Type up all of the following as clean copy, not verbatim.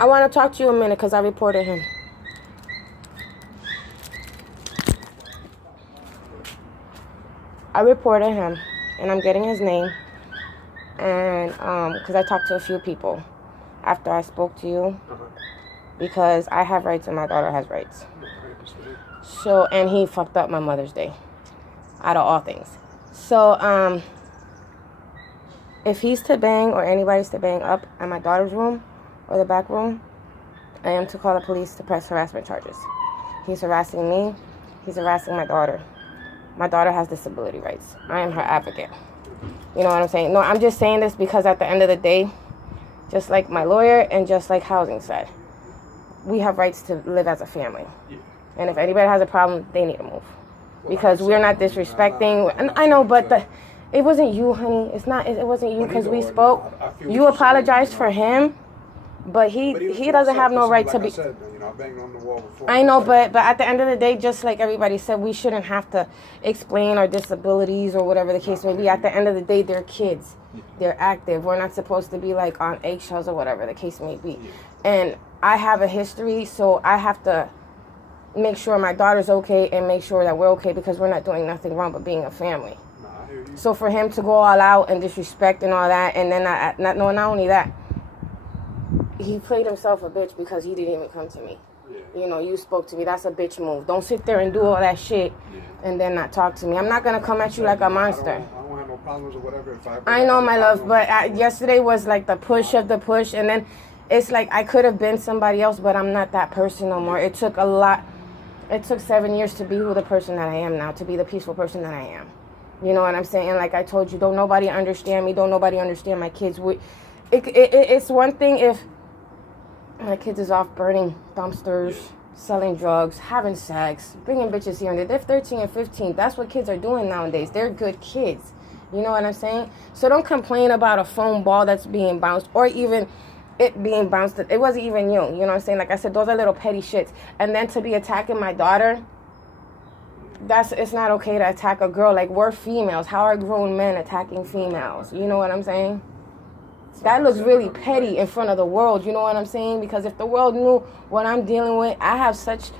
I want to talk to you a minute because I reported him. I reported him, and I'm getting his name, and because I talked to a few people after I spoke to you, because I have rights and my daughter has rights. So, and he fucked up my Mother's Day, out of all things. So, if he's to bang or anybody's to bang up at my daughter's room or the back room, I am to call the police to press harassment charges. He's harassing me. He's harassing my daughter. My daughter has disability rights. I am her advocate. You know what I'm saying? No, I'm just saying this because at the end of the day, just like my lawyer and just like housing said, we have rights to live as a family. And if anybody has a problem, they need to move. Because we're not disrespecting. And I know, but it wasn't you, honey. It wasn't you because we spoke. You apologized for him. But he doesn't have no right to be. I know, but at the end of the day, just like everybody said, we shouldn't have to explain our disabilities or whatever the case may be. At the end of the day, they're kids. They're active. We're not supposed to be like on eggshells or whatever the case may be. And I have a history, so I have to make sure my daughter's okay and make sure that we're okay because we're not doing nothing wrong but being a family. So for him to go all out and disrespect and all that, and then not only that, he played himself a bitch because he didn't even come to me. You know, you spoke to me. That's a bitch move. Don't sit there and do all that shit and then not talk to me. I'm not going to come at you like a monster. I don't have no problems or whatever. I know, my love, but yesterday was like the push of the push. And then it's like I could have been somebody else, but I'm not that person no more. It took a lot. It took 7 years to be who the person that I am now, to be the peaceful person that I am. You know what I'm saying? Like I told you, don't nobody understand me. Don't nobody understand my kids. It's one thing if my kids is off burning dumpsters, selling drugs, having sex, bringing bitches here and there. They're 13 and 15. That's what kids are doing nowadays. They're good kids. You know what I'm saying? So don't complain about a foam ball that's being bounced or even it being bounced. It wasn't even you. You know what I'm saying? Like I said, those are little petty shits. And then to be attacking my daughter, it's not okay to attack a girl. Like, we're females. How are grown men attacking females? You know what I'm saying? That looks really petty in front of the world, you know what I'm saying? Because if the world knew what I'm dealing with, I have such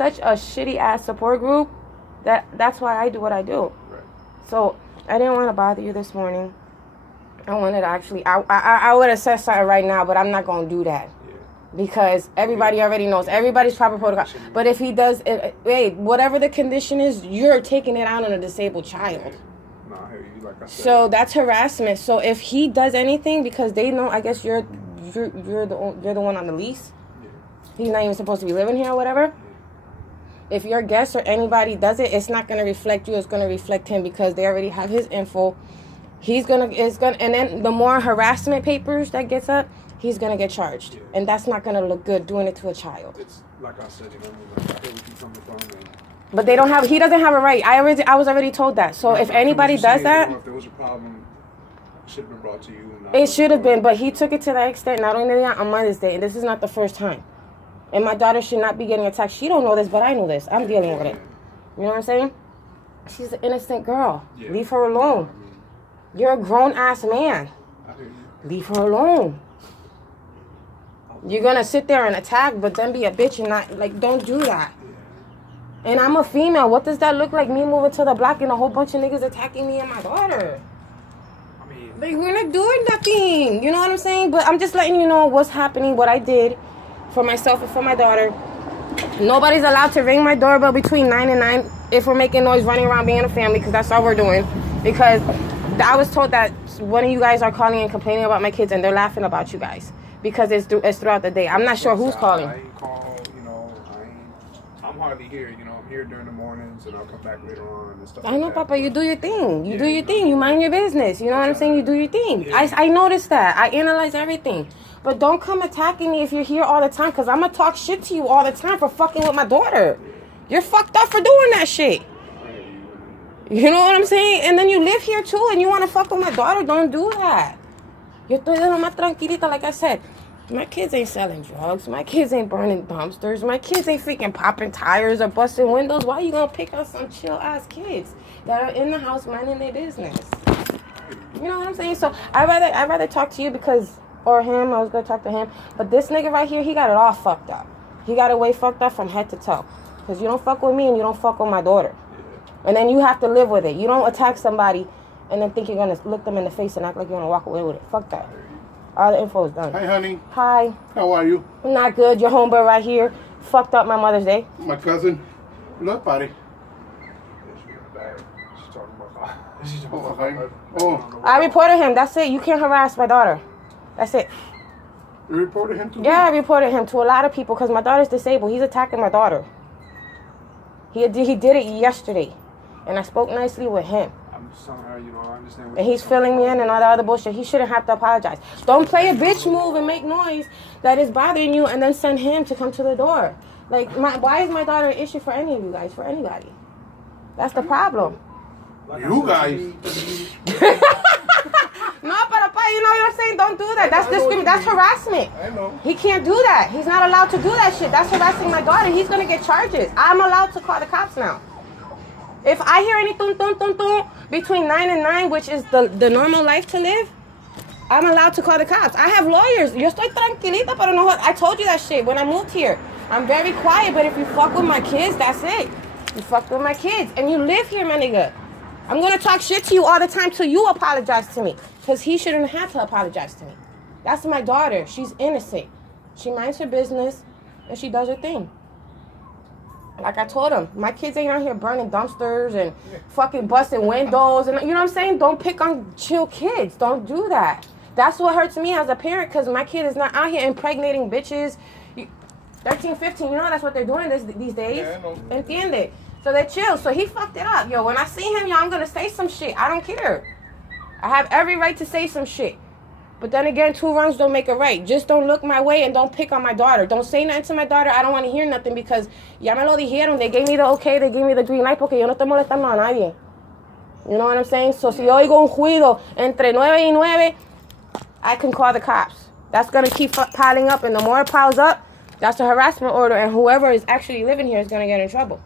a shitty ass support group that's why I do what I do. Right. So I didn't want to bother you this morning. I wanted to actually, I would have said something right now, but I'm not going to do that. Yeah. Because everybody already knows, everybody's proper protocol. But if he does, hey, whatever the condition is, you're taking it out on a disabled child. Like so that's harassment. So if he does anything, because they know, I guess you're the one on the lease. Yeah. He's not even supposed to be living here or whatever. Yeah. If your guest or anybody does it, it's not going to reflect you. It's going to reflect him because they already have his info. And then the more harassment papers that gets up, he's going to get charged. Yeah. And that's not going to look good doing it to a child. It's like I said, I hear what you come from. But he doesn't have a right. I was already told that. So if anybody does that, if there was a problem, it should have been brought to you. It should have been, but he took it to that extent. Not only that, on Mother's Day, and this is not the first time. And my daughter should not be getting attacked. She don't know this, but I know this. I'm dealing with it. You know what I'm saying? She's an innocent girl. Yeah. Leave her alone. You're a grown ass man. Leave her alone. You're gonna sit there and attack, but then be a bitch and not don't do that. And I'm a female. What does that look like? Me moving to the block and a whole bunch of niggas attacking me and my daughter. Like, we're not doing nothing. You know what I'm saying? But I'm just letting you know what's happening, what I did for myself and for my daughter. Nobody's allowed to ring my doorbell between 9 and 9 if we're making noise running around being a family, because that's all we're doing. Because I was told that one of you guys are calling and complaining about my kids, and they're laughing about you guys. Because it's throughout the day. I'm not sure who's calling. I ain't call, I'm hardly here, I'm here during the mornings and I'll come back later on and stuff. I know, Papa, you do your thing. You do your thing. You mind your business. You know what I'm saying? You do your thing. Yeah. I noticed that. I analyze everything. But don't come attacking me if you're here all the time, because I'm going to talk shit to you all the time for fucking with my daughter. You're fucked up for doing that shit. You know what I'm saying? And then you live here too and you want to fuck with my daughter. Don't do that. Yo estoy de lo más tranquilita, like I said. My kids ain't selling drugs. My kids ain't burning dumpsters. My kids ain't freaking popping tires or busting windows. Why you gonna pick on some chill-ass kids that are in the house minding their business? You know what I'm saying? So I'd rather talk to you because, or him, I was gonna talk to him. But this nigga right here, he got it all fucked up. He got it way fucked up from head to toe. Because you don't fuck with me and you don't fuck with my daughter. And then you have to live with it. You don't attack somebody and then think you're gonna look them in the face and act like you're gonna walk away with it. Fuck that. All the info is done. Hi, honey. Hi. How are you? Not good. Your homeboy right here fucked up my Mother's Day. My cousin. Look, buddy. She's talking about Okay. Oh, I reported him. That's it. You can't harass my daughter. That's it. you reported him to me? Yeah, I reported him to a lot of people because my daughter's disabled. He's attacking my daughter. He did it yesterday. And I spoke nicely with him. I'm just telling her, you know, I understand. And he's filling me in and all the other bullshit. He shouldn't have to apologize. Don't play a bitch move and make noise that is bothering you and then send him to come to the door. Like, why is my daughter an issue for any of you guys, for anybody? That's the problem. You guys. No, but you know what I'm saying? Don't do that. That's discrimination. That's harassment. I know. He can't do that. He's not allowed to do that shit. That's harassing my daughter. He's going to get charges. I'm allowed to call the cops now. If I hear any between 9 and 9, which is the normal life to live, I'm allowed to call the cops. I have lawyers. Yo estoy tranquilita, pero no. I told you that shit when I moved here. I'm very quiet, but if you fuck with my kids, that's it. You fuck with my kids. And you live here, my nigga. I'm going to talk shit to you all the time till you apologize to me. Because he shouldn't have to apologize to me. That's my daughter. She's innocent. She minds her business, and she does her thing. Like I told him, my kids ain't out here burning dumpsters and fucking busting windows. And you know what I'm saying? Don't pick on chill kids. Don't do that. That's what hurts me as a parent because my kid is not out here impregnating bitches. 13, 15, you know that's what they're doing these days. Yeah, I know. Entiende? So they're chill. So he fucked it up. Yo, when I see him, yo, I'm going to say some shit. I don't care. I have every right to say some shit. But then again, 2 wrongs don't make a right. Just don't look my way and don't pick on my daughter. Don't say nothing to my daughter. I don't want to hear nothing because ya me lo dijeron. They gave me the okay. They gave me the green light porque yo no estoy molestando a nadie. You know what I'm saying? So si yo oigo un juido entre 9 y 9, I can call the cops. That's going to keep piling up. And the more it piles up, that's a harassment order. And whoever is actually living here is going to get in trouble.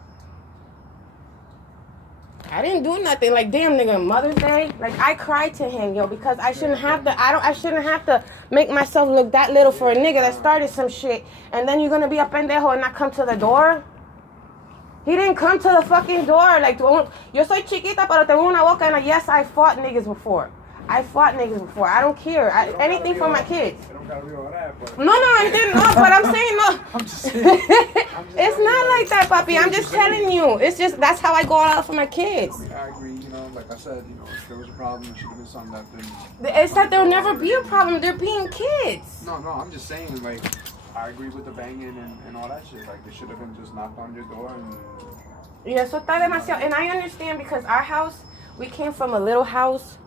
I didn't do nothing. Like, damn, nigga, Mother's Day. Like, I cried to him, yo, because I shouldn't have to. I shouldn't have to make myself look that little for a nigga that started some shit. And then you're gonna be a pendejo and not come to the door. He didn't come to the fucking door. Like, yo soy chiquita, pero tengo una boca. And yes, I fought niggas before. I don't care. Anything for my kids. It don't gotta be all that, but No, I didn't know, but I'm saying no. I'm just saying. It's not like that, papi. I'm just telling you. It's just, that's how I go all out for my kids. I mean, I agree, you know, like I said, you know, if there was a problem, it should have been something that then... It's that there'll never be a problem. They're being kids. No, I'm just saying, like, I agree with the banging and all that shit. Like, they should have been just knocked on your door and... Yeah, eso está demasiado. And I understand because our house, we came from a little house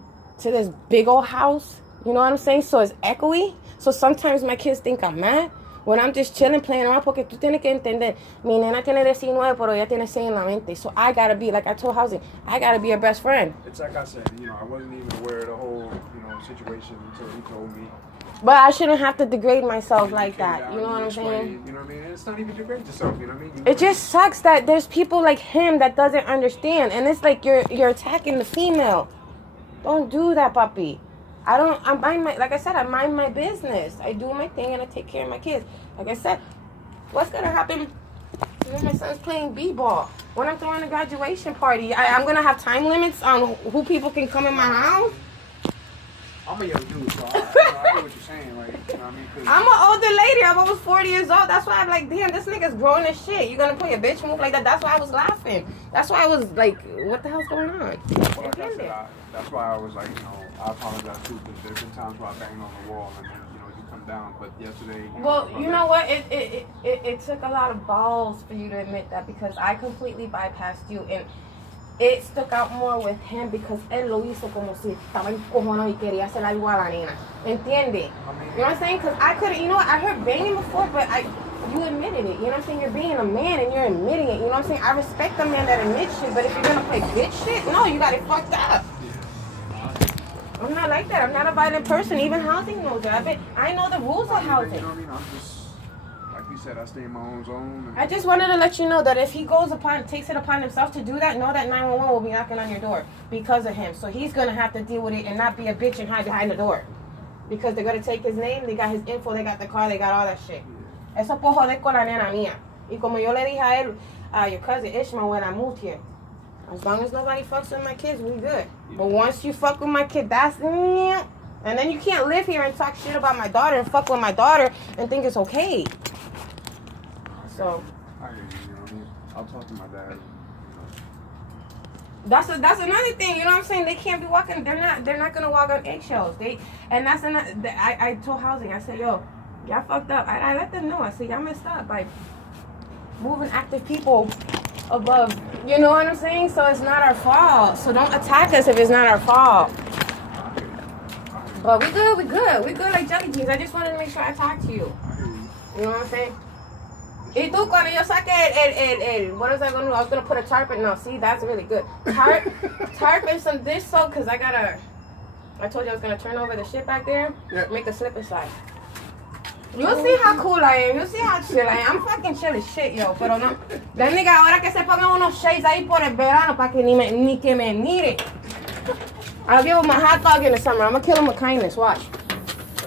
to this big old house. You know what I'm saying? So it's echoey. So sometimes my kids think I'm mad when I'm just chilling, playing around. Porque tú tienes que entender. Mi nena tiene 19, pero ella tiene 6 en la mente. So I gotta be, like I told Housing, I gotta be her best friend. It's like I said, you know, I wasn't even aware of the whole, you know, situation until he told me. But I shouldn't have to degrade myself like that. You know what I'm saying? You know what I mean? And it's not even degrade yourself, you know what I mean? It just sucks that there's people like him that doesn't understand. And it's like you're attacking the female. Don't do that, papi. Like I said, I mind my business. I do my thing and I take care of my kids. Like I said, what's going to happen when my son's playing b-ball? When I'm throwing a graduation party, I'm going to have time limits on who people can come in my house? I'm a young dude, so I know what you're saying. Like, you know what I mean? I'm an older lady. I'm almost 40 years old. That's why I'm like, damn, this nigga's growing as shit. You're going to play a bitch move like that? That's why I was laughing. That's why I was like, what the hell's going on? Well, like I said, that's why I was like, you know, I apologize too, because there's been times where I banged on the wall and then, you know, you come down. But yesterday... Well, you know what? It took a lot of balls for you to admit that because I completely bypassed you. And it stuck out more with him because él lo hizo como si estaba encojonado y quería hacer algo a la nena. ¿Entiende? You know what I'm saying? Because I couldn't, you know what? I heard banging before, but you admitted it. You know what I'm saying? You're being a man and you're admitting it. You know what I'm saying? I respect a man that admits shit, but if you're going to play bitch shit, no, you got it fucked up. I'm not like that. I'm not a violent person. Even housing knows that. I know the rules of housing. You know what I mean? I'm just, like you said, I stay in my own zone. And I just wanted to let you know that if he takes it upon himself to do that, know that 911 will be knocking on your door because of him. So he's going to have to deal with it and not be a bitch and hide behind the door. Because they're going to take his name, they got his info, they got the car, they got all that shit. Eso puedo joder con la nena mía. Y como yo le dije a él, your cousin Ishmael, when I moved here, as long as nobody fucks with my kids, we good. But once you fuck with my kid, that's... And then you can't live here and talk shit about my daughter and fuck with my daughter and think it's okay. So... I hear you, you know what I mean? I'll talk to my dad. That's another thing, you know what I'm saying? They can't be walking. They're not gonna walk on eggshells. I told housing. I said, yo, y'all fucked up. I let them know. I said, y'all messed up by moving active people above. You know what I'm saying? So it's not our fault. So don't attack us if it's not our fault. But we good like jelly beans. I just wanted to make sure I talked to you. You know what I'm saying? Y tú, cuando yo saque what was I going to do? I was going to put a tarp in. No, see, that's really good. Tarp and some dish soap, because I told you I was going to turn over the shit back there. Yeah. Make a slip and slide. You'll see how cool I am. You'll see how chill I am. I'm fucking chill as shit, yo. Pero no. That nigga, ahora que se pongan unos shades ahí por el verano para que ni que me miren. I'll give him a hot dog in the summer. I'm going to kill him with kindness. Watch.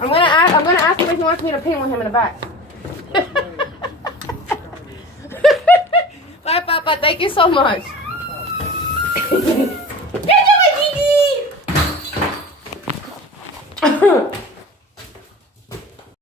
I'm gonna ask him if he wants me to paint with him in the back. Bye, Papa. Thank you so much. Get your Gigi!